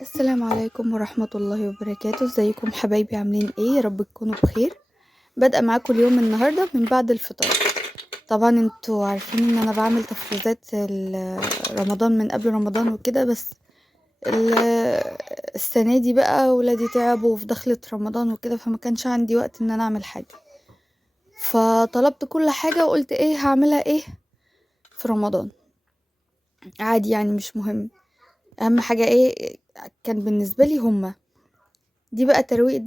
السلام عليكم ورحمة الله وبركاته. ازيكم حبايبي؟ عاملين ايه؟ يا رب تكونوا بخير. بادئه معاكم اليوم النهارده من بعد الفطار. طبعا انتوا عارفين ان انا بعمل تفريزات رمضان من قبل رمضان وكده، بس السنه دي بقى ولادي تعبوا في دخلة رمضان وكده، فما كانش عندي وقت ان انا اعمل حاجه، فطلبت كل حاجه وقلت ايه هعملها ايه في رمضان عادي، يعني مش مهم. اهم حاجه ايه كان بالنسبه لي هما دي بقى ترويقة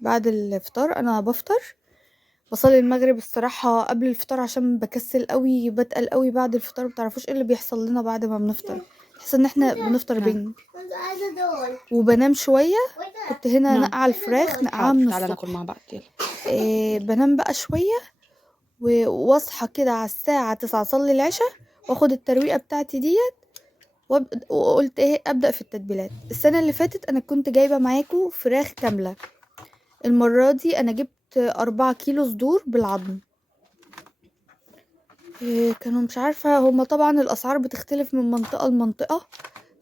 بعد الفطار. انا بفطر بصلي المغرب الصراحة قبل الفطار عشان بكسل قوي، بتقل قوي بعد الفطار. متعرفوش ايه اللي بيحصل لنا بعد ما بنفطر، تحس ان احنا بنفطر نعم. بنج. وبنام شوية. كنت هنا نعم. نقع الفراخ نقعها حاضر، من تعالى ناكل مع الصبح. بعض. يلا. بنام بقى شوية واصحى كده على الساعة 9 اصلي العشاء واخد الترويقة بتاعتي ديت وقلت ايه ابدأ في التتبيلات. السنة اللي فاتت انا كنت جايبة معاكم فراخ كاملة، المرة دي انا جبت 4 كيلو صدور بالعظم. كانوا مش عارفة، هما طبعا الاسعار بتختلف من منطقة لمنطقة،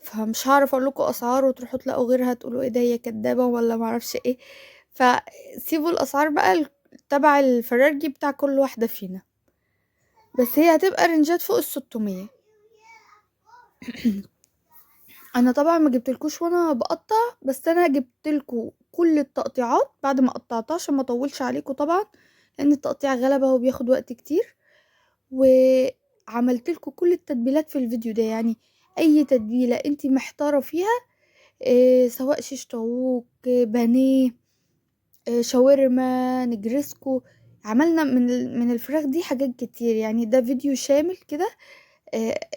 فمش هعرف اقول لكم اسعار وتروحوا تلاقوا غيرها تقولوا ايه ده هي كدابة ولا معرفش ايه. فسيبوا الاسعار بقى تبع الفرارجي بتاع كل واحدة فينا، بس هي هتبقى رنجات فوق ال600. انا طبعا ما جبتلكوش وانا بقطع، بس انا جبتلكوا كل التقطيعات بعد ما قطعتها عشان ما اطولش عليكم طبعا، لان التقطيع غلبة وبياخد وقت كتير. وعملت لكم كل التتبيلات في الفيديو ده، يعني اي تتبيله انتي محتاره فيها، سواء شيش طاووق، بانيه، شاورما، نجرسكو. عملنا من الفراخ دي حاجات كتير، يعني ده فيديو شامل كده.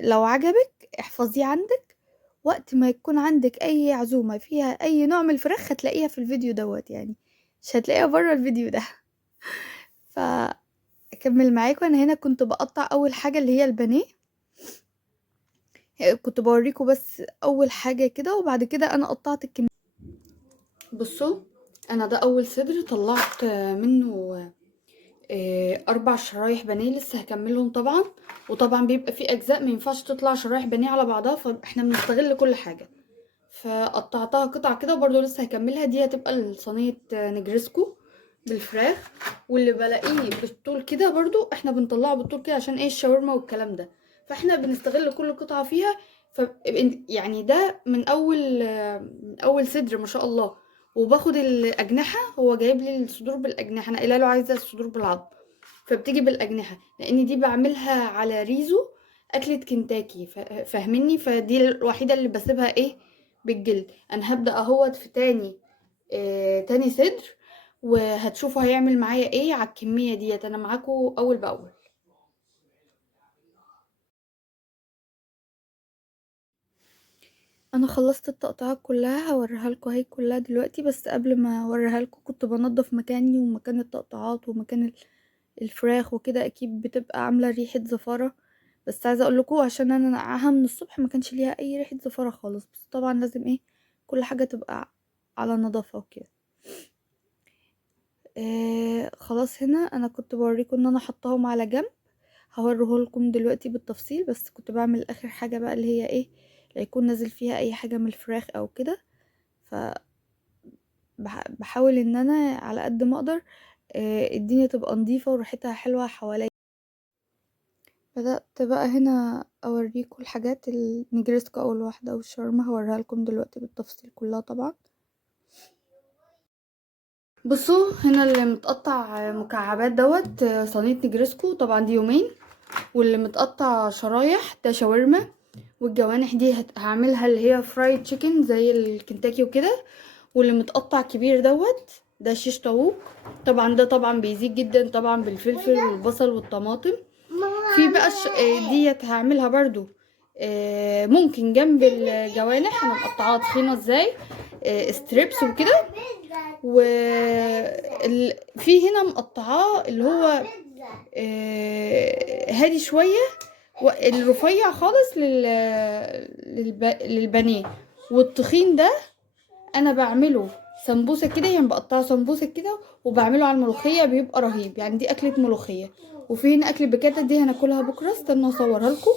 لو عجبك احفظيه عندك، وقت ما يكون عندك اي عزومه فيها اي نوع من الفراخ هتلاقيها في الفيديو دوت، يعني مش هتلاقيها بره الفيديو ده. فاكمل معاكم. انا هنا كنت بقطع اول حاجه اللي هي البانيه، كنت بوريكم بس اول حاجة كده، وبعد كده انا قطعت الكمية. بصوا، انا ده اول صدر طلعت منه 4 شرايح بانيه، لسه هكملهم طبعا. وطبعا بيبقى في اجزاء ما ينفعش تطلع شرايح بانيه على بعضها، فاحنا بنستغل كل حاجة. فقطعتها قطع كده، وبرضه لسه هكملها. دي هتبقى صينية نجرسكو بالفراخ. واللي بلاقيه بالطول كده برضو احنا بنطلعه بالطول كده عشان ايه الشاورما والكلام ده، فاحنا بنستغل كل قطعة فيها. ف يعني ده من اول صدر ما شاء الله. وباخد الاجنحة، هو جايب لي الصدور بالاجنحة، انا قايله له عايزه الصدور بالعظم، فبتيجي بالاجنحة لان دي بعملها على ريزو اكلة كنتاكي، فاهميني؟ فدي الوحيدة اللي بسيبها ايه بالجلد. انا هبدأ اهوت في تاني صدر، وهتشوفوا هيعمل معايا ايه على الكمية ديت. انا معاكم اول باول. انا خلصت التقطيعات كلها، هوريها لكم اهي كلها دلوقتي. بس قبل ما اوريها لكم كنت بنضف مكاني ومكان التقطيعات ومكان الفراخ وكده، اكيد بتبقى عامله ريحه زفاره. بس عايزه اقول لكم عشان انا نقعها من الصبح ما كانش ليها اي ريحه زفاره خالص، بس طبعا لازم ايه كل حاجه تبقى على نظافه وكده. خلاص، هنا انا كنت بوريكم ان انا حطاهم على جنب، هوريه لكم دلوقتي بالتفصيل. بس كنت بعمل اخر حاجه بقى اللي هي ايه لا يكون نازل فيها اي حاجه من الفراخ او كده. ف بحاول ان انا على قد ما اقدر الدنيا تبقى نظيفه وريحتها حلوه حواليا. بدات بقى هنا اوريكم الحاجات النجرسكو اول واحده والشاورما هوريها لكم دلوقتي بالتفصيل كلها طبعا. بصوا هنا اللي متقطع مكعبات دوت صينيه نجرسكو، طبعا دي يومين. واللي متقطع شرايح ده شاورما. والجوانح دي هعملها اللي هي فرايد تشيكن زي الكنتاكي وكده. واللي متقطع كبير دوت ده شيش طاووق. طبعا ده طبعا بيزيد جدا طبعا بالفلفل والبصل والطماطم. في بقى ديت هعملها برضو ممكن جنب الجوانح. انا مقطعاها تخينه ازاي ستريبس وكده. في هنا مقطعاه اللي هو هادي شويه، الرفيع خالص للبانيه. والتخين ده انا بعمله سمبوسه كده، يعني بقطعه سمبوسه كده وبعمله على الملوخيه بيبقى رهيب، يعني دي اكله ملوخيه. وفي هنا اكل بكاتا دي هناكلها بكره، استنوا اصورها لكم.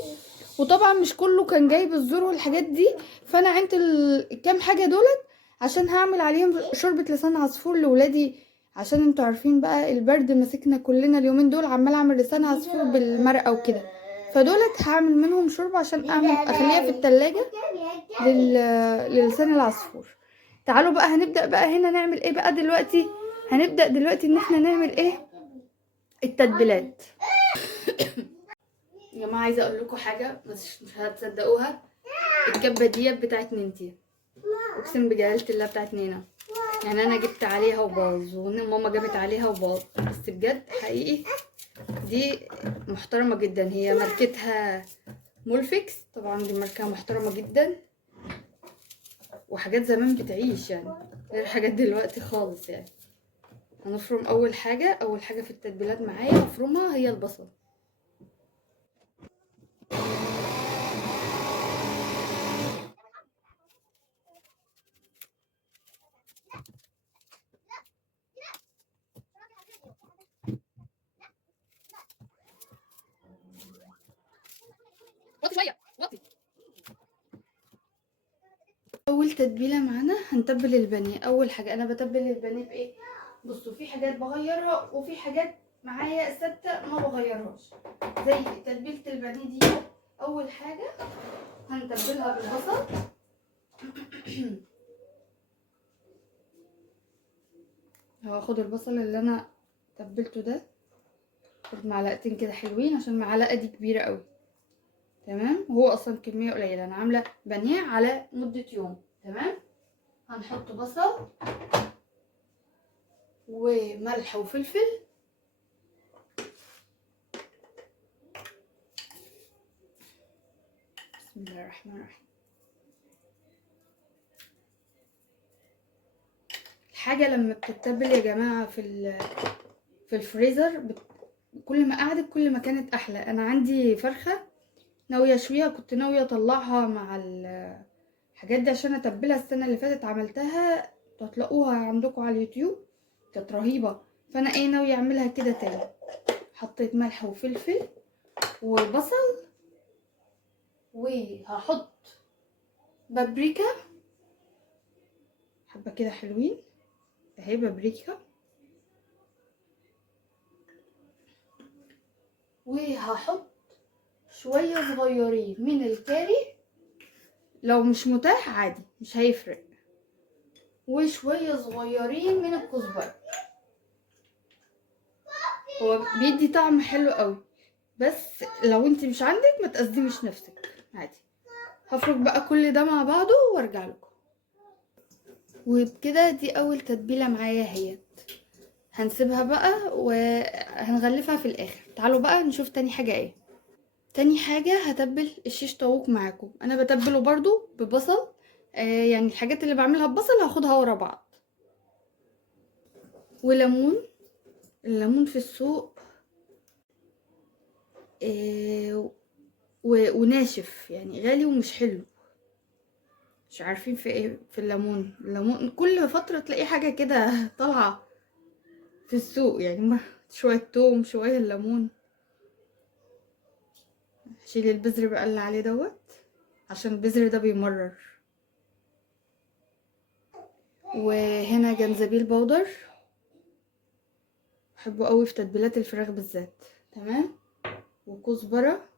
وطبعا مش كله كان جايب الذر والحاجات دي، فانا عينت الكام حاجه دولت عشان هعمل عليهم شوربه لسان عصفور لولادي، عشان انتوا عارفين بقى البرد ماسكنا كلنا اليومين دول، عمال اعمل لسان عصفور بالمرقه وكده، فدولت هعمل منهم شوربه عشان اخليها في التلاجة للسان العصفور. تعالوا بقى هنبدا بقى هنا نعمل ايه بقى دلوقتي. هنبدا دلوقتي ان احنا نعمل ايه، التتبيلات. يا جماعه عايزه اقول لكم حاجه مش هتصدقوها، الكبه دي بتاعت نينتي، اقسم بجلاله الله بتاعت نينا. يعني انا جبت عليها وباظ، وماما جابت عليها وباظ، بس بجد حقيقي دي محترمه جدا. هي ماركتها مولفيكس، طبعا دي ماركه محترمه جدا، وحاجات زمان بتعيش يعني غير حاجات دلوقتي خالص. يعني هنفرم اول حاجه في التتبيلات معايا هفرمها هي البصل. اول تتبيله معانا هنتبل البانيه. اول حاجه انا بتبل البانيه بايه، بصوا في حاجات بغيرها وفي حاجات معايا ثابته ما بغيرهاش، زي تتبيله البانيه دي. اول حاجه هنتبلها بالبصل. هاخد البصل اللي انا تبلته ده، خد معلقتين كده حلوين عشان المعلقه دي كبيره قوي، تمام. وهو اصلا كميه قليله، انا عامله بانيه على مده يوم، تمام. هنحط بصل وملح وفلفل، بسم الله الرحمن الرحيم. الحاجه لما بتتبل يا جماعه في الفريزر كل ما قعدت كل ما كانت احلى. انا عندي فرخه ناويه اشويها، كنت ناويه اطلعها مع الحاجات دي عشان اتبلها السنه اللي فاتت، عملتها هتلاقوها عندكم على اليوتيوب، كانت رهيبه. فانا ايه ناويه اعملها كده تاني. حطيت ملح وفلفل وبصل، وهحط بابريكا حبه كده حلوين اهي، بابريكا. وهحط شويه صغيرين من الكاري، لو مش متاح عادي مش هيفرق، وشويه صغيرين من الكزبره. هو بيدي طعم حلو قوي، بس لو انت مش عندك ما تقدميش نفسك عادي. هفرك بقى كل ده مع بعضه وارجع لكم. وبكده دي اول تتبيله معايا اهي، هنسيبها بقى وهنغلفها في الاخر. تعالوا بقى نشوف تاني حاجه ايه. تاني حاجه هتبل الشيش طاووق معاكم. انا بتبله برضو ببصل، يعني الحاجات اللي بعملها ببصل هاخدها ورا بعض. وليمون، الليمون في السوق آه وناشف، يعني غالي ومش حلو. مش عارفين في ايه في الليمون كل فترة تلاقي حاجة كده طالعة في السوق، يعني شوية توم شوية الليمون. هشيل البذر بقى اللي عليه دوت عشان البذر ده بيمرر. وهنا جنزبيل بودر، بحبه قوي في تتبيلات الفراخ بالذات، تمام. وكزبرة،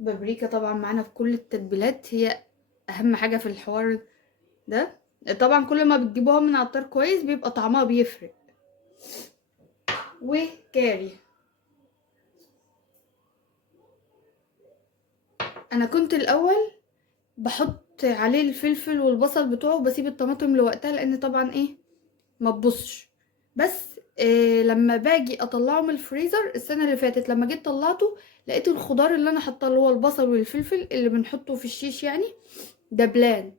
بابريكا طبعا معانا في كل التتبيلات، هي اهم حاجة في الحوار ده. طبعا كل ما بتجيبوها من عطار كويس بيبقى طعمها بيفرق. وكاري، انا كنت الاول بحط عليه الفلفل والبصل بتوعه، بسيب الطماطم لوقتها لان طبعا ايه ما تبصش. بس إيه لما باجي اطلعه من الفريزر السنه اللي فاتت لما جيت طلعته لقيت الخضار اللي انا حاطاه اللي هو البصل والفلفل اللي بنحطه في الشيش يعني دبلان.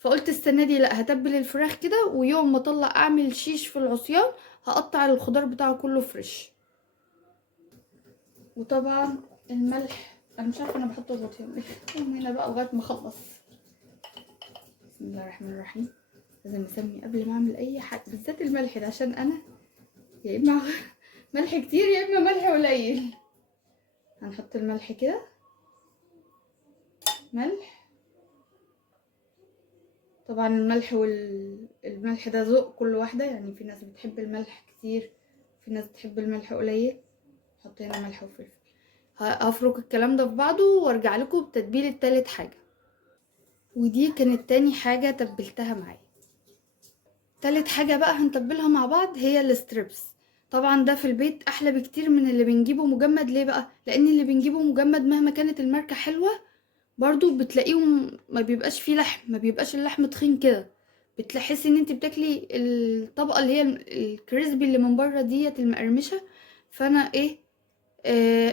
فقلت السنه دي لا هتبل الفراخ كده، ويوم ما اطلع اعمل شيش في العصيان هقطع الخضار بتاعه كله فريش. وطبعا الملح انا مش عارفه انا بحطه دلوقتي هنا بقى لغايه ما اخلص. بسم الله الرحمن الرحيم. لازم اسمي قبل ما اعمل اي حاجه، بالذات الملح ده عشان انا يا اما ملح كتير يا اما ملح قليل. هنحط الملح كده، ملح. طبعا الملح الملح ده ذوق كل واحدة، يعني في ناس بتحب الملح كتير، في ناس بتحب الملح قليل. حط هنا ملح وفلفل. هفرك الكلام ده في بعضه وارجع لكم بتتبيلة تالت حاجة. ودي كانت تاني حاجة تبلتها معايا. تالت حاجة بقى هنتبلها مع بعض هي الستريبس. طبعا ده في البيت احلى بكتير من اللي بنجيبه مجمد. ليه بقى؟ لان اللي بنجيبه مجمد مهما كانت الماركة حلوة برضو بتلاقيهم ما بيبقاش فيه لحم، ما بيبقاش اللحم تخين كده، بتحسي ان انت بتاكلي الطبقة اللي هي الكريسبي اللي من بره ديت المقرمشة. فانا ايه،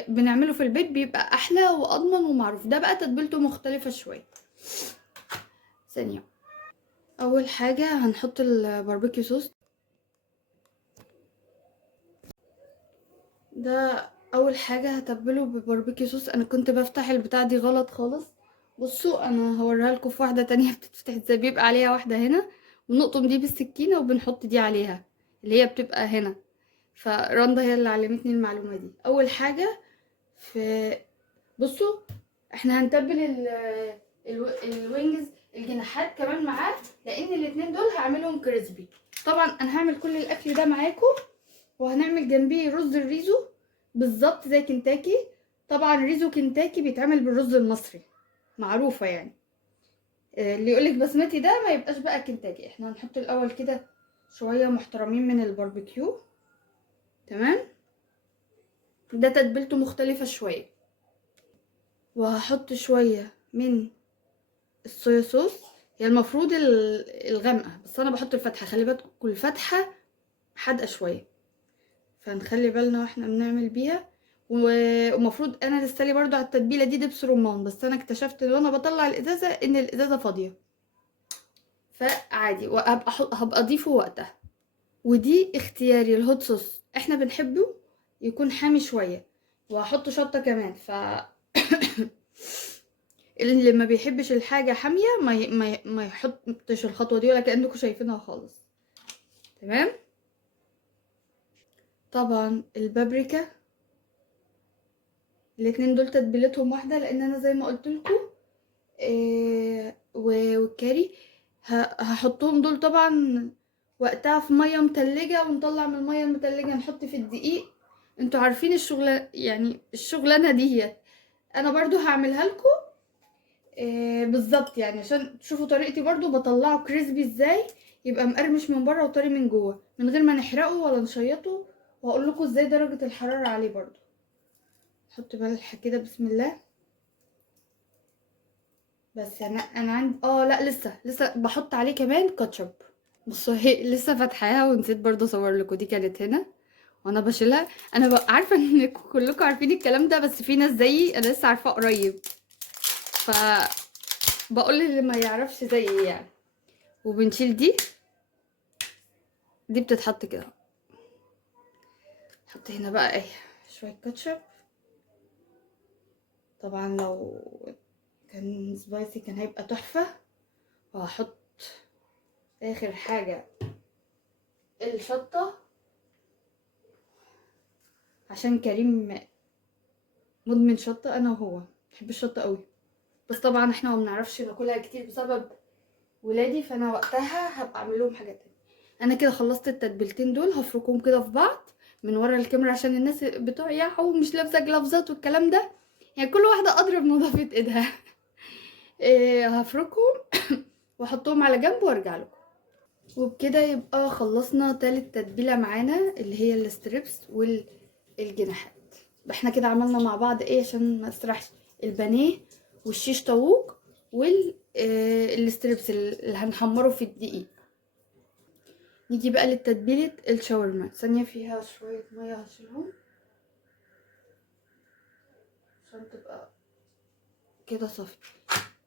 بنعمله في البيت بيبقى احلى واضمن ومعروف. ده بقى تتبيلته مختلفة شوية. ثانية. اول حاجة هنحط الباربيكيو صوص. ده اول حاجة هتبله بباربيكيو صوص. انا كنت بفتح البتاع دي غلط خالص. بصوا انا هوريها لكم في واحدة تانية بتتفتح ازاي. بيبقى عليها واحدة هنا ونقطم دي بالسكينة وبنحط دي عليها اللي هي بتبقى هنا. فرندا هي اللي علمتني المعلومة دي. اول حاجة في، بصوا احنا هنتبل الوينجز، الجناحات كمان معاه، لان الاتنين دول هعملهم كريسبي. طبعا انا هعمل كل الاكل ده معاكم، وهنعمل جنبيه رز الريزو بالظبط زي كنتاكي. طبعا ريزو كنتاكي بيتعمل بالرز المصري، معروفة يعني. اللي يقولك بسمتي ده ما يبقاش بقى كنتاكي. احنا هنحط الاول كده شوية محترمين من الباربيكيو. تمام. ده تتبيلته مختلفة شوية. وهحط شوية من الصويا صوص. هي المفروض الغامقة، بس انا بحط الفاتحة. خلي بالكم الفاتحة حادقة شوية، فنخلي بالنا واحنا بنعمل بيها. ومفروض انا لسه برضو على التتبيله دي دبس رمان، بس انا اكتشفت ان وانا بطلع الازازه ان الازازه فاضيه، فعادي هبقى اضيفه وقتها. ودي اختياري. الهوت صوص احنا بنحبه يكون حامي شويه، وهحط شطه كمان. اللي ما بيحبش الحاجه حاميه ما يحطش الخطوه دي، ولا كانكم شايفينها خالص. تمام. طبعا البابريكا، الاتنين دول تتبيلتهم واحده، لان انا زي ما قلت لكم والكاري هحطهم دول طبعا وقتها في ميه متلجه، ونطلع من الميه المتلجه نحط في الدقيق. انتوا عارفين الشغل يعني الشغلانه دي انا برضو هعملها لكم بالظبط، يعني عشان تشوفوا طريقتي برضو بطلعه كريسبي ازاي، يبقى مقرمش من بره وطري من جوه من غير ما نحرقه ولا نشيطه. وهقول لكم ازاي درجه الحراره عليه برضو. احط ملح كده بسم الله. بس انا عندي لا لسه بحط عليه كمان كاتشب. بصوا هي لسه فاتحاها ونسيت برضه اصور لكم. دي كانت هنا وانا بشيلها. انا عارفه ان كلكم عارفين الكلام ده، بس في ناس زيي انا لسه عارفاه قريب، ف بقول اللي ما يعرفش زيي يعني. وبنشيل دي بتتحط كده. حط هنا بقى شويه كاتشب. طبعا لو كان سبايسي كان هيبقى تحفه. وهحط اخر حاجه الشطه، عشان كريم مدمن شطه انا وهو بحب الشطه قوي. بس طبعا احنا ما بنعرفش ناكلها كتير بسبب ولادي، فانا وقتها هبقى اعمل لهم حاجات تانية. انا كده خلصت التتبيلتين دول، هفركهم كده في بعض من ورا الكاميرا عشان الناس بتوع ياحو مش لابسه جلافزات والكلام ده، يعني كل واحده اضرب نظافه ايدها. هفركهم واحطهم على جنب وارجع لكم. وبكده يبقى خلصنا تالت تتبيله معانا اللي هي الستريبس والجناحات. احنا كده عملنا مع بعض عشان ما اسرحش: البانيه والشيش طاووق والستريبس اللي هنحمره في الدقيق. نيجي بقى للتتبيلة الشاورما. ثانية فيها شوية مية هشيلهم عشان تبقى كده صافية.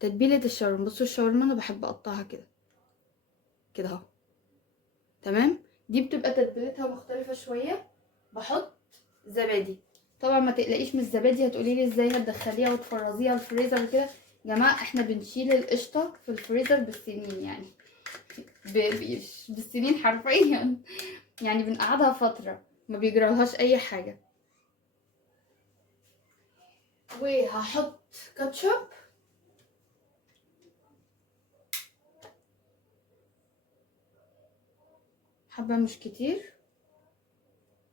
تتبيلة الشاورما، بصوا الشاورما انا بحب اقطعها كده كده اهو. تمام. دي بتبقى تتبيلتها مختلفة شوية. بحط زبادي. طبعا ما تقلقيش من الزبادي، هتقولي لي ازاي هتدخليها وتفرزيها الفريزر وكده. يا جماعه احنا بنشيل القشطه في الفريزر بالسنين، يعني بالسنين حرفيا. يعني بنقعدها فتره ما بيجرالهاش اي حاجه. وهحط كاتشب، حبة مش كتير.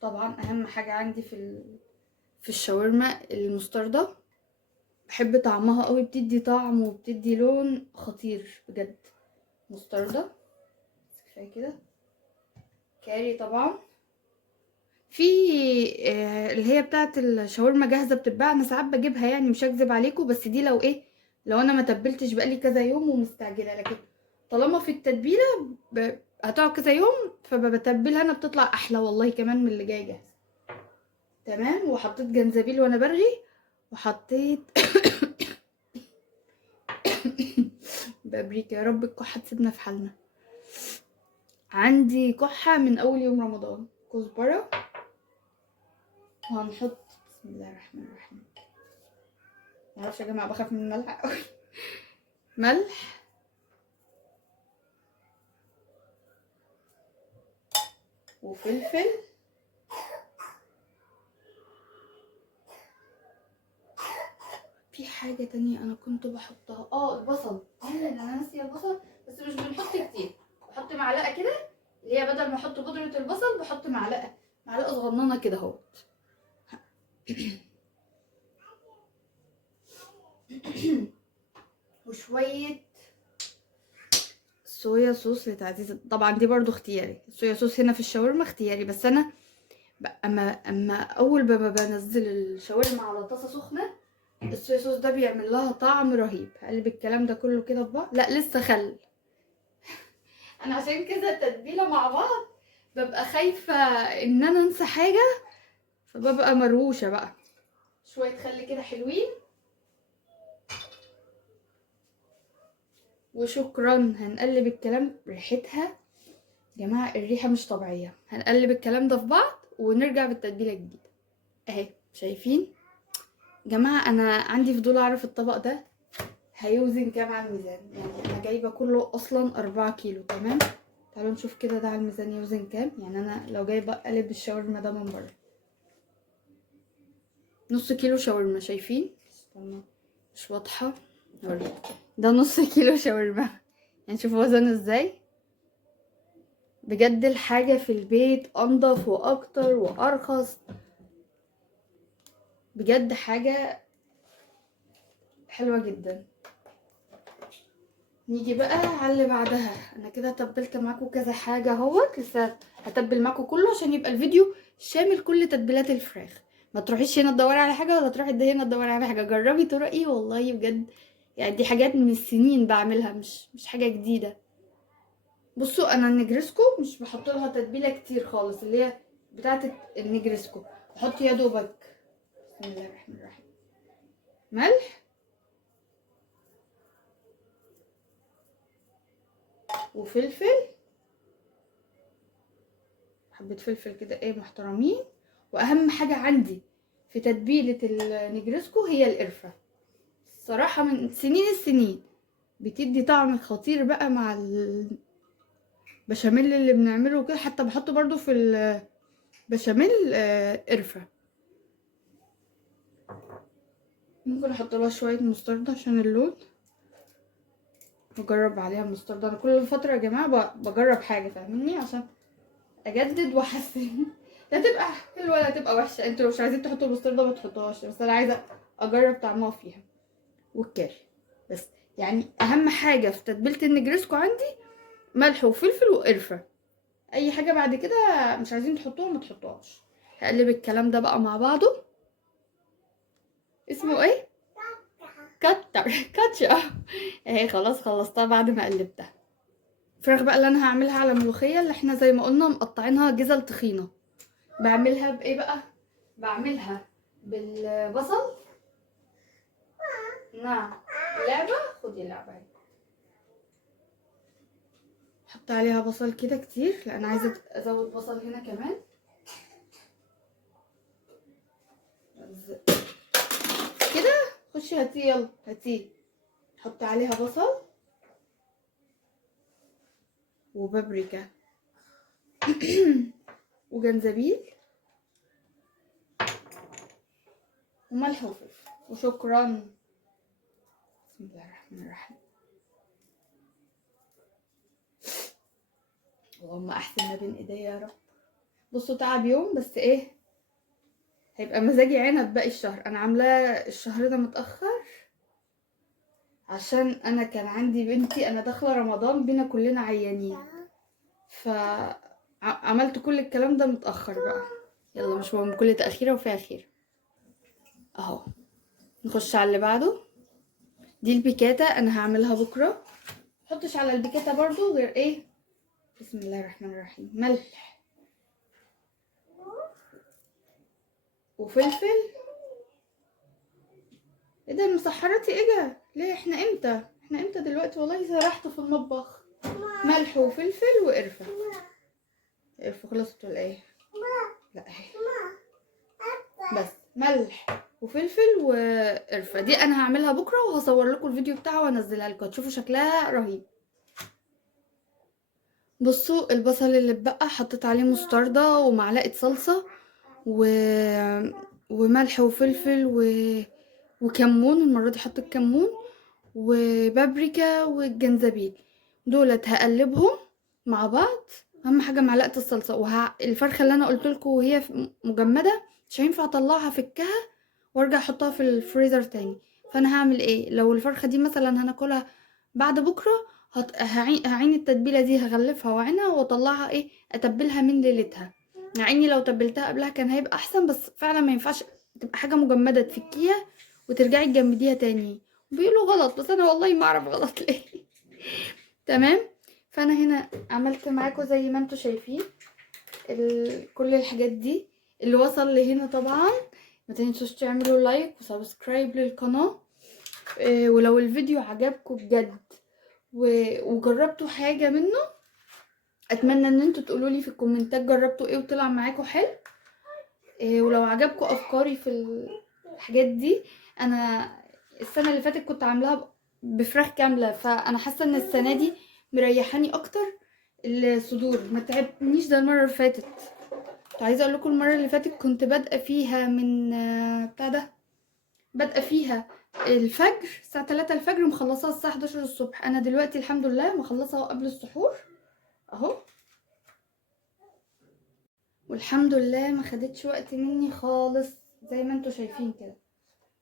طبعا اهم حاجة عندي في الشاورما المستردة، بحب طعمها قوي، بتدي طعم وبتدي لون خطير بجد. مستردة كفاية كده. كاري طبعا. في اللي هي بتاعه الشاورما جاهزه بتتباع، انا ساعات بجيبها يعني مش هكذب عليكم، بس دي لو ايه، لو انا ما تبلتش بقالي كذا يوم ومستعجله، لكن طالما في التتبيله هتقعد كذا يوم فبتبلها انا، بتطلع احلى والله كمان من اللي جاي جاهز. تمام. وحطيت جنزبيل وانا برغي، وحطيت بابريكا. يا رب الكحه تسيبنا في حالنا، عندي كحه من اول يوم رمضان. كزبره. وهنحط بسم الله الرحمن الرحيم، معرفش يا جماعه بخاف من الملح قوي. ملح وفلفل في حاجة تانية انا كنت بحطها، البصل. انا ناسيه البصل، بس مش بنحط كتير، بحط معلقة كده، اللي هي بدل ما احط بودرة البصل بحط معلقة صغننة كده اهوت. وشوية صويا صوص لتعزيز، طبعا دي برضو اختياري، الصويا صوص هنا في الشاورما اختياري، بس انا اما اول ما بنزل الشاورما على طاسة سخنة، الصويا صوص ده بيعمل لها طعم رهيب. هقلب الكلام ده كله كده في بعض. لا لسه خل. انا عشان كده التتبيله مع بعض ببقى خايفه ان انا انسى حاجه، فببقى مروشه بقى. شويه خل كده حلوين وشكرا. هنقلب الكلام، ريحتها يا جماعه الريحه مش طبيعيه. هنقلب الكلام ده في بعض ونرجع بالتتبيله الجديده اهي. شايفين يا جماعه، انا عندي فضول اعرف الطبق ده هيوزن كام على الميزان. يعني انا جايبه كله اصلا 4 كيلو. تمام، تعالوا نشوف كده ده على الميزان يوزن كام. يعني انا لو جايبه قالب الشاورما ده من بره، نص كيلو شاورما. شايفين؟ استنى مش واضحه، اوريك. ده نص كيلو شاورما. يعني شوفوا وزنه ازاي. بجد الحاجه في البيت انضف واكتر وارخص، بجد حاجه حلوه جدا. نيجي بقى على اللي بعدها. انا كده تبلت معاكم كذا حاجه اهوت، لسه هتبل معاكم كله عشان يبقى الفيديو شامل كل تتبيلات الفراخ. ما تروحيش هنا تدوري على حاجه، ولا تروحي ده هنا تدوري على حاجه. جربي طرقي والله بجد، يعني دي حاجات من السنين بعملها، مش حاجه جديده. بصوا انا النجرسكو مش بحط لها تتبيله كتير خالص، اللي هي بتاعه النجرسكو بحط يا دوبك بسم الله الرحمن الرحيم ملح وفلفل، حبة فلفل كده ايه محترمين. واهم حاجة عندي في تتبيلة النجرسكو هي القرفة. الصراحة من سنين السنين بتدي طعم خطير بقى مع البشاميل اللي بنعمله كده. حتى بحط برضو في البشاميل قرفة. ممكن احط لها شوية مستردة عشان اللون، بجرب عليها مستردة. انا كل فترة يا جماعة بجرب حاجة، فاهميني؟ عشان اجدد واحسن. لا تبقى حلوه لا تبقى وحشه، انتوا لو مش عايزين تحطوا المستردة ما تحطوهاش، بس انا عايزه اجرب طعمها فيها. والكاري بس. يعني اهم حاجه في تتبيله النجرسكو عندي ملح وفلفل وقرفه. اي حاجه بعد كده مش عايزين تحطوها ما تحطوهاش. هقلب الكلام ده بقى مع بعضه. اسمه ايه؟ كاتشا. اهي خلاص خلصتها بعد ما قلبتها. الفراخ بقى اللي انا هعملها على ملوخيه، اللي احنا زي ما قلنا مقطعينها جزل تخينه. بعملها بايه بقى؟ بعملها بالبصل. نعم. لعبة، خدي اللعبة اهي. حط عليها بصل كده كتير، لان انا عايزة ازود بصل هنا كمان. كده خشي هاتيه، يلا هاتيه. حط عليها بصل وبابريكا وجنزبيل وملح وفلفل. وشكرا. بسم الله الرحمن الرحيم. اللهم احسن ما بين ايديا يا رب. بصوا تعب يوم بس ايه، هيبقى مزاجي عنب باقي الشهر. انا عاملاه الشهر ده متاخر عشان انا كان عندي بنتي، انا داخله رمضان بينا كلنا عيانين، فعملت كل الكلام ده متاخر بقى. يلا مش مهم، كل تاخيره وفيها خير. اهو نخش على اللي بعده. دي البيكاتا، انا هعملها بكره. محطش على البيكاتا برضو غير ايه، بسم الله الرحمن الرحيم، ملح وفلفل. ايه ده مسحرتي؟ ايه ده ليه؟ احنا امتى دلوقتي؟ والله سرحت في المطبخ. ملح وفلفل وقرفه. قرفه خلصت ولا ايه؟ لا اهي. بس ملح وفلفل وقرفه. دي انا هعملها بكره وهصور لكم الفيديو بتاعها وانزلها لكم، هتشوفوا شكلها رهيب. بصوا البصل اللي اتبقى حطيت عليه مستردة ومعلقه صلصه وملح وفلفل وكمون. المره دي حطيت كمون وبابريكا والجنزبيل. دولت هقلبهم مع بعض. اهم حاجه معلقه الصلصه. الفرخه اللي انا قلت لكم وهي مجمده مش هينفع اطلعها افكها وارجع احطها في الفريزر تاني. فانا هعمل ايه، لو الفرخه دي مثلا هناكلها بعد بكره هعين التتبيله دي، هغلفها واعينها واطلعها ايه اتبلها من ليلتها. يعني لو تبلتها قبلها كان هيبقى احسن، بس فعلا ما ينفعش تبقى حاجه مجمده تفكيها وترجعي تجمديها تاني. بيقولوا غلط بس انا والله ما اعرف غلط ليه. تمام. فانا هنا عملت معاكم زي ما انتم شايفين كل الحاجات دي. اللي وصل لهنا طبعا ما تنسوش تعملوا لايك وسبسكرايب للقناه. ولو الفيديو عجبكم بجد وجربتوا حاجه منه، اتمنى ان انتوا تقولوا لي في الكومنتات جربتوا ايه وطلع معاكم حلو. ولو عجبكم افكاري في الحاجات دي، انا السنه اللي فاتت كنت عاملاها بفراخ كامله، فانا حاسه ان السنه دي مريحاني اكتر الصدور، ما تعبنيش ده المره اللي فاتت. كنت عايزه اقول لكم المره اللي فاتت كنت بادئه فيها من بتاع ده، بادئه فيها الفجر الساعه 3 الفجر مخلصاها الساعه 11 الصبح. انا دلوقتي الحمد لله مخلصها قبل السحور اهو، والحمد لله ما خدتش وقت مني خالص زي ما انتوا شايفين كده.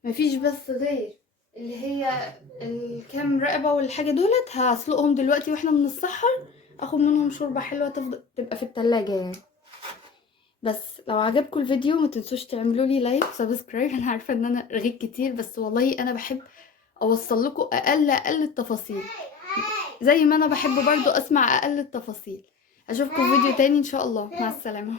مفيش بس غير اللي هي الكام رقبه والحاجه دولت هسلقهم دلوقتي واحنا بنتسحر، اخد منهم شوربه حلوه تبقى في التلاجة يعني. بس لو عجبكم الفيديو ما تنسوش تعملوا لي لايك وسبسكرايب. انا عارفه ان انا رغيت كتير بس والله انا بحب اوصل لكم اقل التفاصيل، زي ما انا بحب برضو اسمع اقل التفاصيل. اشوفكم في فيديو تاني ان شاء الله. مع السلامه.